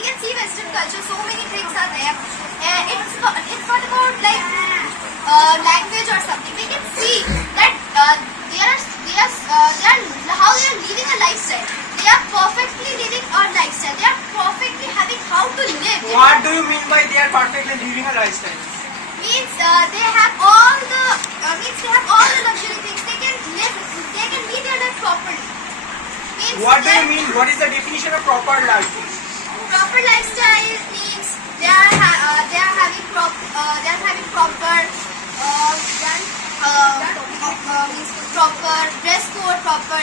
we can see Western culture, so many things are there. It's not about like language or something. We can see that they are how they are living a lifestyle. They are perfectly living a lifestyle. They are perfectly having how to live. What do you mean by they are perfectly living a lifestyle? Means they have all the luxury things. They can live their life properly. Means What do you mean? What is the definition of proper life? Proper lifestyle means they are having proper means proper dress code, proper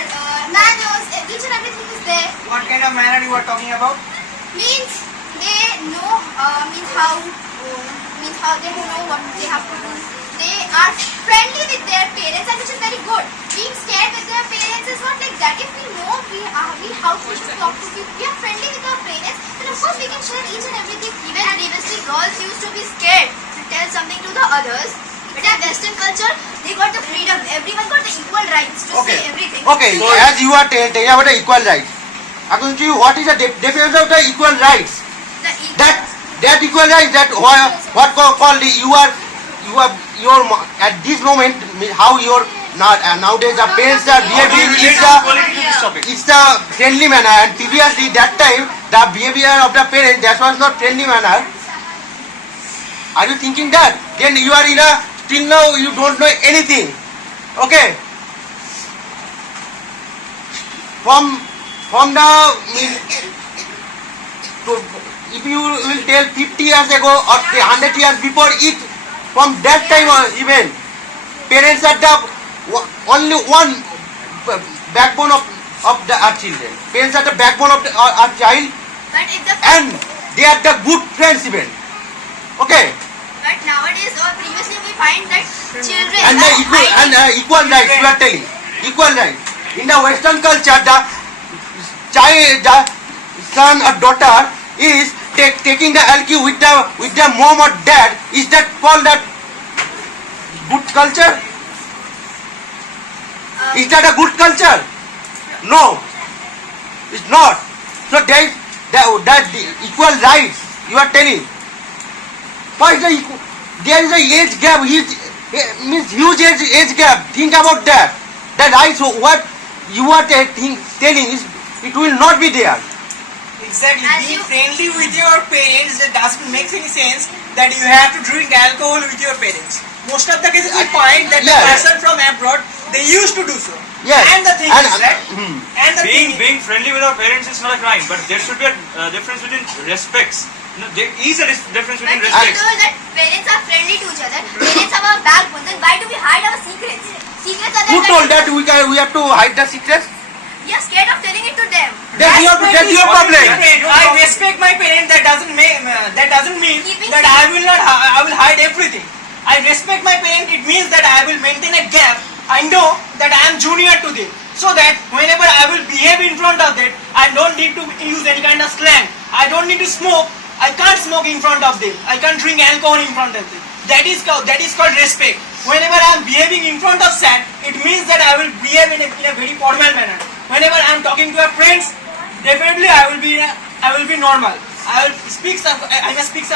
manners. Each and everything is there. What kind of manner you are talking about? Means they know how they know what they have to do. They are friendly with their parents, and which is very good. Being scared with their parents is not like that. If we know how we should talk to people, we are friendly with our parents, then of course we can share each and everything. Even previously, girls used to be scared to tell something to the others. But in Western culture, they got the freedom. Everyone got the equal rights to say everything. Okay, so as you are telling about the equal rights, according to you, what is the definition of the equal rights? That equal rights, that what called your at this moment, how your nowadays the parents are behaving is the friendly manner, and previously that time the behavior of the parents, that was not friendly manner. Are you thinking that? Then you are in a, till now you don't know anything. Okay. From the if you will tell 50 years ago or 100 years before it, from that time on even, parents are the only one backbone of our children. Parents are the backbone of our child, and they are the good friends even. Okay. But nowadays or previously we find that children and the equal rights, you are telling equal rights. In the Western culture, the son or daughter is taking the LQ with the mom or dad. Is that called that good culture? Is that a good culture? No, it's not. So there is that equal rights you are telling. Why is there is a age gap? Means huge age gap. Think about that. The rights what you are telling is it will not be there. Exactly. Being friendly with your parents, that doesn't make any sense that you have to drink alcohol with your parents. Most of the cases we find that the person from abroad, they used to do so. Yes. And the thing is that being friendly with our parents is not a crime, but there should be a difference between respects. No, there is a difference between respects. That parents are friendly to each other. Parents have our backbone. Then why do we hide our secrets? Secrets are there. Who told that we have to hide the secrets? We are scared of telling it to them. That's your problem. I respect my parents. That doesn't mean that I will hide everything. I respect my parents. It means that I will maintain a gap. I know that I am junior to them, so that whenever I will behave in front of them, I don't need to use any kind of slang. I don't need to smoke. I can't smoke in front of them. I can't drink alcohol in front of them. That is called respect. Whenever I am behaving in front of Sat, it means that I will behave in a very formal manner. Whenever I am talking to a friends, definitely I will be normal. I may speak some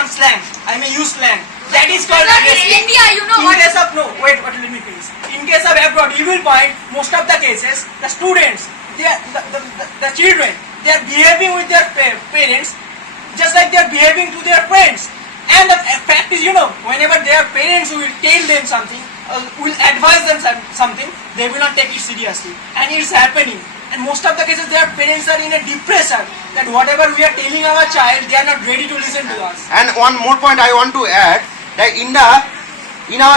slang. I may use slang. That is called respect. In India, you know in case of let me finish. In case of abroad, you will find most of the cases the students, the children, they are behaving with their parents just like they are behaving to their friends. And the fact is, whenever their parents will tell them something, will advise them something, they will not take it seriously. And it's happening. And most of the cases, their parents are in a depression that whatever we are telling our child, they are not ready to listen to us. And one more point I want to add, that in our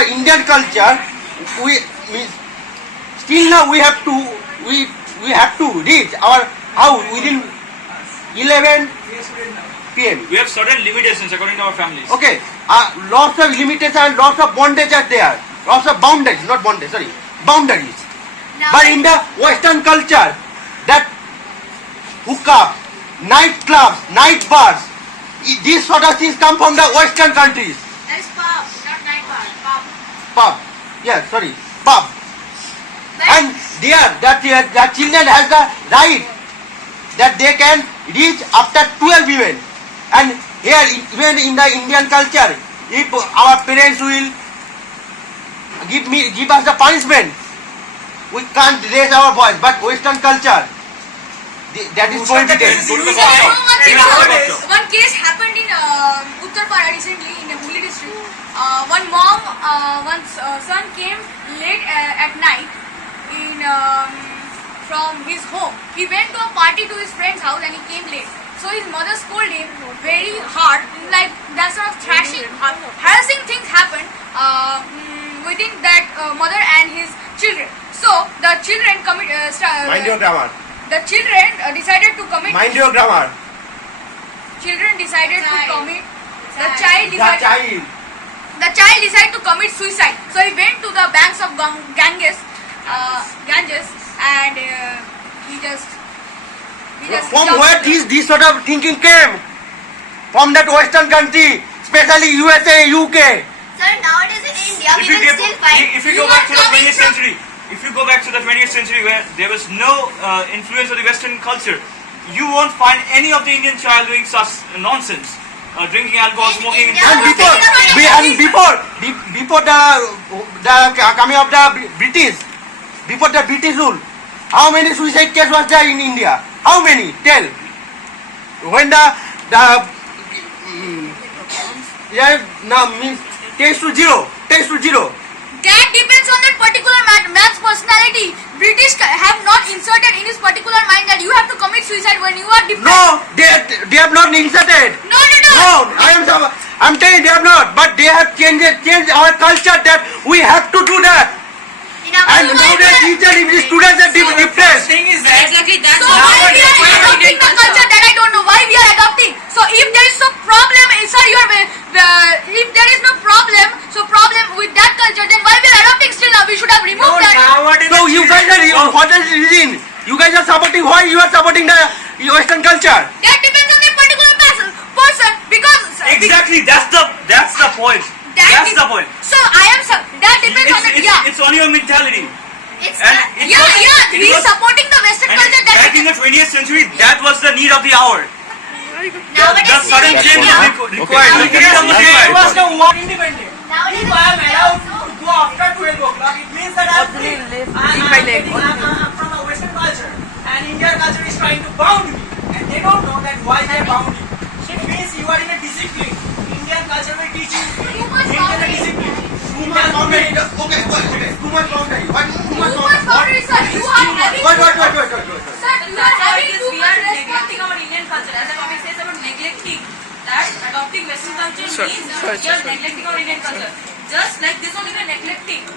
Indian culture, still now we have to reach our house within 11 p.m. We have certain limitations according to our families. Okay, lots of limitations, lots of bondage are there. Lots of boundaries, not bondage, sorry, boundaries. But in the Western culture, that hookah, nightclubs, night bars, these sort of things come from the Western countries. That is pub, not night bar. Pub. Pub, yeah, sorry, pub. And there, that children has the right that they can reach after 12 even. And here, even in the Indian culture, if our parents will give us the punishment, we can't raise our voice. But Western culture, that is prohibited. Go to the So, workshop. one case happened in Uttar Pradesh recently in the Hooghly district. One mom, one son came late at night from his home. He went to a party to his friend's house and he came late. So his mother scolded him very hard, like that sort of thrashing, harassing things happened within that mother and his children. So the children Mind your grammar. The children decided to commit. Mind your grammar. Children decided to commit. The child decided to commit suicide. So he went to the banks of Ganges, and he just. From where this sort of thinking came? From that Western country, especially USA, UK. Sir, nowadays in India, If you go back to the 20th century, where there was no influence of the Western culture, you won't find any of the Indian child doing such nonsense, drinking alcohol, smoking. Before the coming of the British, before the British rule, how many suicide cases was there in India? How many? Tell. When means tends to zero. That depends on that particular man's personality. British have not inserted in his particular mind that you have to commit suicide when you are depressed. No, they have not inserted. No. I'm telling you they have not, but they have changed our culture that we have to do that. And nowadays teachers, if the students are depressed. Thing is that Exactly, that's So why we are adopting the culture that I don't know why we are adopting. So if there is no problem, sir, if there is no problem with that culture, then why we are adopting still now? We should have removed that. nowadays. So you guys are what is the reason? You guys are supporting. Why you are supporting the Western culture? That depends on that particular person because Exactly, that's the point. That's the point. So that depends on it. Yeah, It's on your mentality. it's And it was- it we was- supporting the Western And culture. back in the 20th century, that was the need of the hour. Nowadays, The sudden change is required. The Okay. freedom was It required. was the one independent. Nowadays, If I am allowed to go after 12 o'clock, it means that I'm free. I'm from a Western culture, and Indian culture is trying to bound me, and they don't know that why they are bound you. It means you are in a discipline. Indian culture will teach you maintain a discipline. Too much boundary. Okay. Too much boundary. What? Too much too much boundary, sir. You are having Wait. sir, you are That's how having it is. too We much are responsibility. neglecting our Indian culture. As the topic says about neglecting, that adopting Western culture means we are neglecting our Indian culture. Just like this only we are neglecting the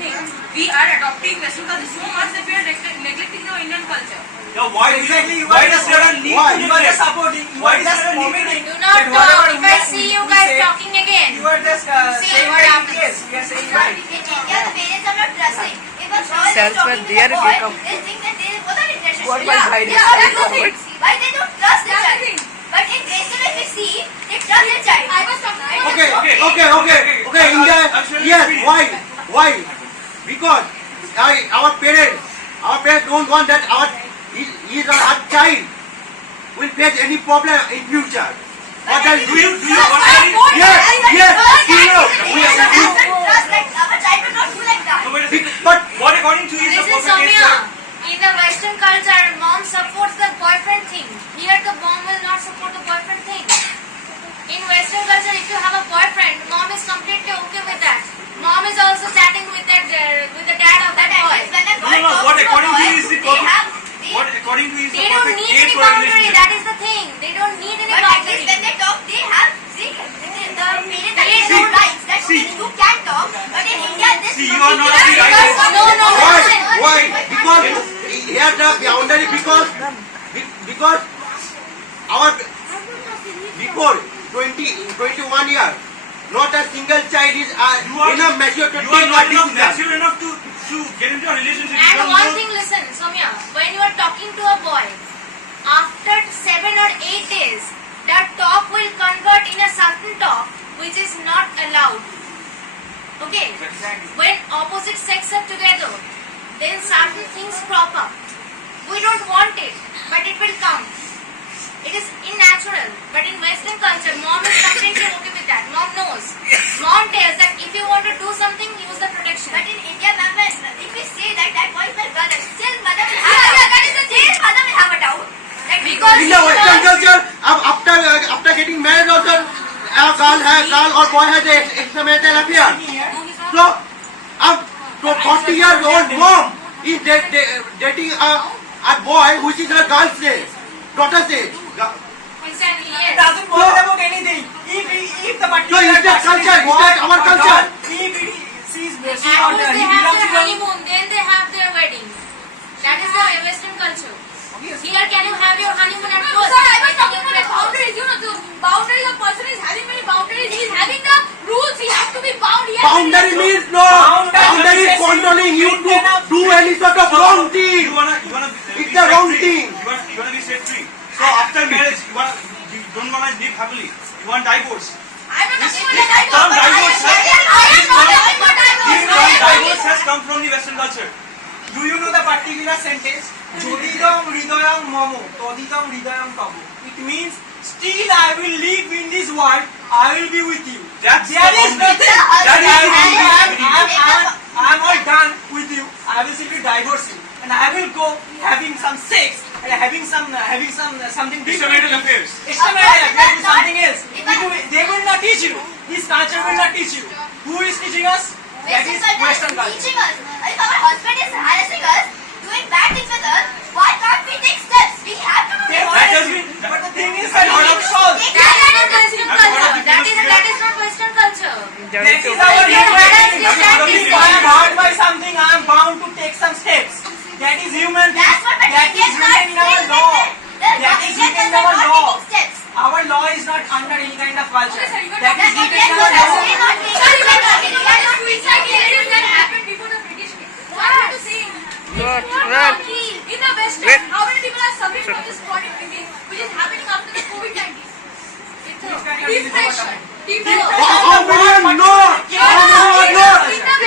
thing. We are adopting Western culture so much that we are neglecting our Indian culture. Now, why Exactly, does there a need Why? to You are just neglect? supporting. You Why are is just there a need to commenting. Do not that whatever talk. If I we- see you we guys say, talking again. you are just saying what that happens. yes, we are saying Sir, right. in India, the parents are not trusting. If a girl is Cells were talking to there, a boy, they come. they think that they both are interested. What was hiding Yeah, that's the forward? thing. Why they don't trust their child? But in Western, if we see, they trust their child. I was talking. Okay. India. Absolutely. Yes. Why? Because our parents don't want that our child will face any problem in future. What does Do you Yes. Trust that our child will not do like that. But What according to you is the Listen, perfect case? Soumya, in the Western culture, mom supports the boyfriend thing. Here, the mom will not support the boyfriend thing. In Western culture, if you have a boyfriend, mom is completely okay with that. Mom is also chatting with the dad of that boy. No, what according to you is the perfect? What according to you is the They don't perfect need case any for a boundary. relationship? That is the thing. They don't need any But at least boundary. when they talk, they have the parents have no rights. That See. you can talk, but in India, this See, you are not free, right? No. why? Because here the boundary because our before 21 years, not a single child is enough mature to You are take not a enough decision. mature enough to get into a relationship. You And don't one know- thing, listen, Soumya, when you are talking to a boy, after 7 or 8 days, that talk will convert in a certain talk which is not allowed. Okay? When opposite sex are together, then certain things crop up. We don't want it, but it will come. It is in natural. But in Western culture, mom is completely okay with that. Mom knows. Mom tells that if you want to do something, use the protection. But in India, ma'am, if we say that that boy is my brother, still mother will have a doubt. That is the still mother will have a doubt. That because In the Western culture, after getting married also, a girl or boy has a extramarital affair. So, a 40 years old mom is dating a boy which is her girl's age, daughter's age. Exactly, It yes. doesn't bother about anything. If the So particular is that person culture? is Is that boy our or culture? girl, if she's And or once he they have belongs their to the honeymoon, then they have their wedding. That is the Western culture. Here, can you have your honeymoon at No, first? sir, I was talking about the boundaries. You know, the boundaries, the person is having many boundaries. He is having the rules. He has to be bound. He has Boundary to be means no. Boundary is controlling you to do any sort of wrong thing. You wanna It's be the set wrong free. thing. You wanna be set free. So after marriage, you don't wanna live happily. You want divorce. I'm not This talking about the term divorce. this term divorce has come from the Western culture. Do you know the particular sentence? Jodidam hridayam mamo, todidam hridayam tabo. It means still I will live in this world. I will be with you. That's There the is boundary. nothing. That I am all done with you. I will simply divorce you, and I will go having some sex and having something different. Extramarital affairs. Extramarital affairs is something else. They will not teach you. This culture will not teach you. Who is teaching us? That is Western culture. teaching us. If our husband is harassing us, doing bad things with us, why can't we take steps? We have to do That divorce. has been, but the thing is that Lot of solved. Take That is care not of Western That's one of culture. the That famous is not Western culture. That is our If you are harassed, you human. can't If take I am steps. hurt by something, I am bound to take some steps. That is human. That's what the That is Indians are written in our saying. law. The That is Indians written in are our not law. taking steps. Our law is not under any kind of culture. Okay, sir, you are That is talking written in Indians our are law. still not taking Sir, you are steps. talking about the suicide cases that happened before the British case. So I want to say, in the Western, how many people are suffering from this chronic disease, which is happening after the COVID-19? Depression, depression. How many know?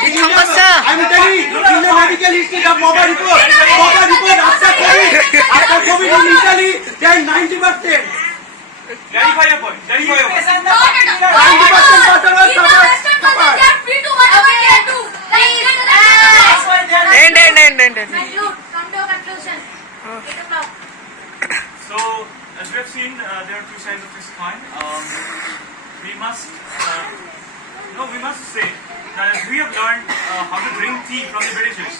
In India, I'm telling you, in the medical history, the Baba report after COVID in Italy, they are 90%. Clarify your point. Clarify your point. Patient, the Not at particular- all. 90% was In the Western culture, they are free to whatever they do. That's why they are not- Conclude. Come to a conclusion. 8 o'clock. So, as we have seen, there are two sides of this coin. We must say that as we have learned how to drink tea from the Britishers,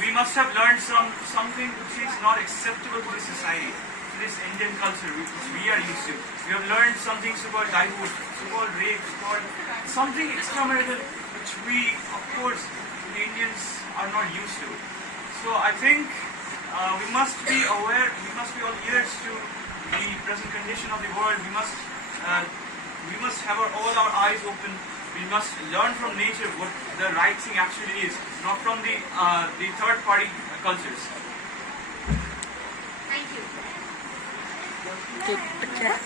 we must have learned something which is not acceptable to this society, to this Indian culture which we are used to. We have learned something so-called divorce, so-called rape, so-called something extramarital which we, of course, the Indians are not used to. So I think we must be aware, we must be all ears to the present condition of the world. We must have all our eyes open. We must learn from nature what the right thing actually is, not from the third party cultures. Thank you. Hold the class.